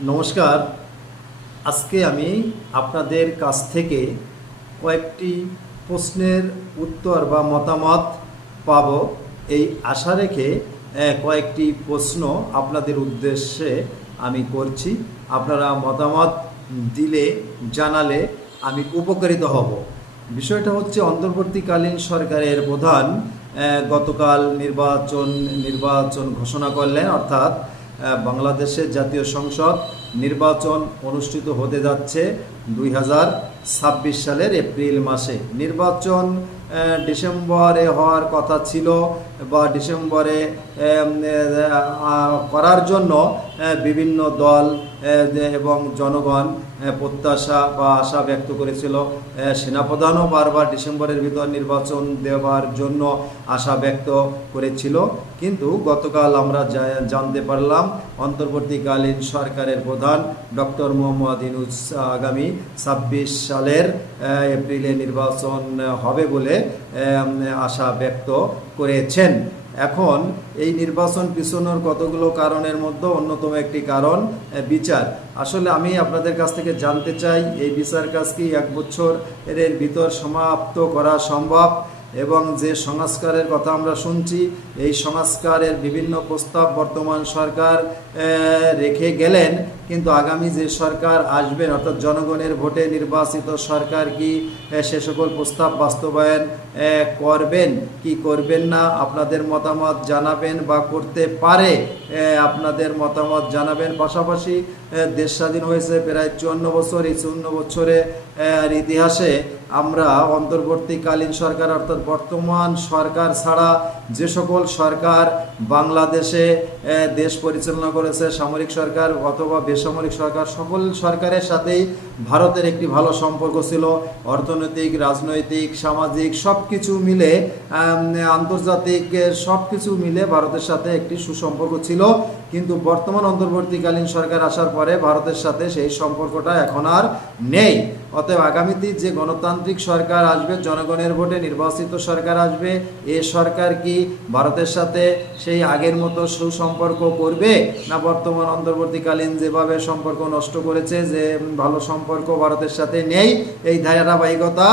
নমস্কার। আজকে আমি আপনাদের কাছ থেকে কয়েকটি প্রশ্নের উত্তর বা মতামত পাব এই আশা রেখে কয়েকটি প্রশ্ন আপনাদের উদ্দেশ্যে আমি করছি। আপনারা মতামত দিলে জানালে আমি উপকৃত হব। বিষয়টা হচ্ছে অন্তর্বর্তীকালীন সরকারের প্রধান গতকাল নির্বাচন ঘোষণা করলেন, অর্থাৎ বাংলাদেশের জাতীয় সংসদ নির্বাচন অনুষ্ঠিত হতে যাচ্ছে 2026 সালের এপ্রিল মাসে। নির্বাচন ডিসেম্বরে হওয়ার কথা ছিল বা ডিসেম্বরে করার জন্য বিভিন্ন দল এবং জনগণ প্রত্যাশা বা আশা ব্যক্ত করেছিল। সেনাপ্রধানও বারবার ডিসেম্বরের ভিতর নির্বাচন দেওয়ার জন্য আশা ব্যক্ত করেছিল, কিন্তু গতকাল আমরা জানতে পারলাম অন্তর্বর্তীকালীন সরকারের প্রধান ডক্টর মোহাম্মদ ইউনূস আগামী 26 সালের এপ্রিলে নির্বাচন হবে বলে আশা ব্যক্ত করেছেন। এখন এই নির্বাচন পিছনোর কতগুলো কারণের মধ্যে অন্যতম একটি কারণ বিচার। আসলে আমি আপনাদের কাছ থেকে জানতে চাই, এই বিচার কাজ কি 1 বছরের ভিতর সমাপ্ত করা সম্ভব? এবং যে সংস্কারের কথা আমরা শুনছি, এই সংস্কারের বিভিন্ন প্রস্তাব বর্তমান সরকার রেখে গেলেন, কিন্তু আগামী যে সরকার আসবেন অর্থাৎ জনগণের ভোটে নির্বাচিত সরকার কি সে সকল প্রস্তাব বাস্তবায়ন করবেন কি করবেন না? আপনাদের মতামত জানাবেন বা করতে পারে আপনাদের মতামত জানাবেন। পাশাপাশি দেশ স্বাধীন হয়েছে প্রায় 54 বছর। এই 54 বছরের ইতিহাসে আমরা অন্তর্বর্তীকালীন সরকার অর্থাৎ বর্তমান সরকার ছাড়া যে সকল সরকার বাংলাদেশে দেশ পরিচালনা করেছে, সামরিক সরকার অথবা বেসামরিক সরকার, সকল সরকারের সাথেই ভারতের একটি ভালো সম্পর্ক ছিল। অর্থনৈতিক, রাজনৈতিক, সামাজিক সব কিছু মিলে, আন্তর্জাতিক সব কিছু মিলে ভারতের সাথে একটি সুসম্পর্ক ছিল। কিন্তু বর্তমান অন্তর্বর্তীকালীন সরকার আসার পরে ভারতের সাথে সেই সম্পর্কটা এখন আর নেই। অতএব আগামীতে যে গণতান্ত্রিক সরকার আসবে, জনগণের ভোটে নির্বাচিত সরকার আসবে, এ সরকার কি ভারতের সাথে সেই আগের মতো সুসম্পর্ক করবে, না বর্তমান অন্তর্বর্তীকালীন যেভাবে সম্পর্ক নষ্ট করেছে, যে ভালো সম্পর্ক ভারতের সাথে নেই, এই ধারাবাহিকতা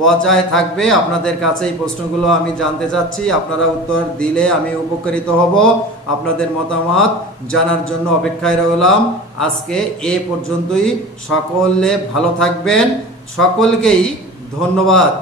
বজায় থাকবে? আপনাদের কাছে এই প্রশ্নগুলো আমি জানতে চাচ্ছি। আপনারা উত্তর দিলে আমি উপকৃত হব। আপনাদের মতামত জানার জন্য অপেক্ষায় রইলাম। আজকে এ পর্যন্তই। সকলে ভালো থাকবেন। সকলকেই ধন্যবাদ।